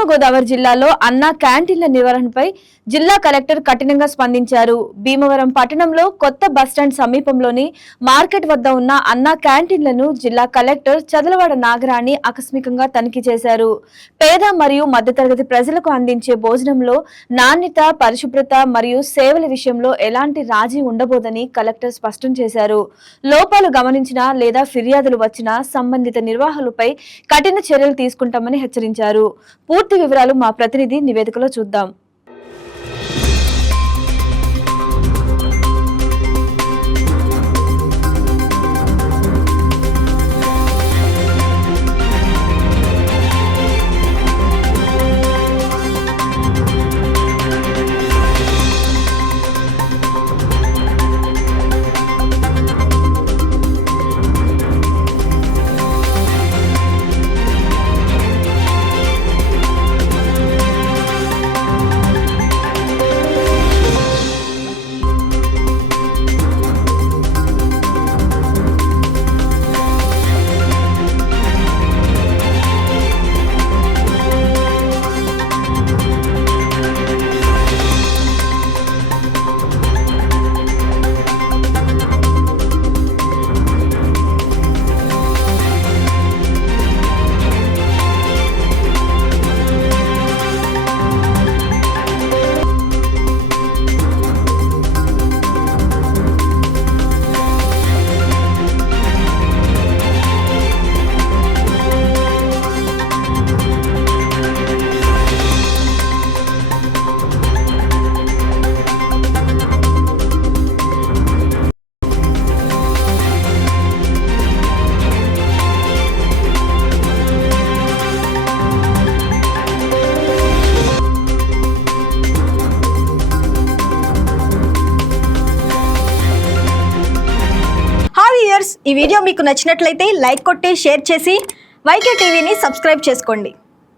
పశ్చిమ గోదావరి జిల్లాలో అన్న క్యాంటీన్ల నివారణపై జిల్లా కలెక్టర్ కఠినంగా స్పందించారు. భీమవరం పట్టణంలో కొత్త బస్టాండ్ సమీపంలోని మార్కెట్ వద్ద ఉన్న అన్న క్యాంటీన్లను జిల్లా కలెక్టర్ చదలవాడ నాగరాణి ఆకస్మికంగా తనిఖీ చేశారు. పేద మరియు మధ్యతరగతి ప్రజలకు అందించే భోజనంలో నాణ్యత, పరిశుభ్రత మరియు సేవల విషయంలో ఎలాంటి రాజీ ఉండబోదని కలెక్టర్ స్పష్టం చేశారు. లోపాలు గమనించినా లేదా ఫిర్యాదులు వచ్చినా సంబంధిత నిర్వాహకులపై కఠిన చర్యలు తీసుకుంటామని హెచ్చరించారు. పూర్తి వివరాలు మా ప్రతినిధి నివేదికలో చూద్దాం. ఈ వీడియో మీకు నచ్చినట్లయితే లైక్ కొట్టి షేర్ చేసి వైకే టీవీని సబ్స్క్రైబ్ చేసుకోండి.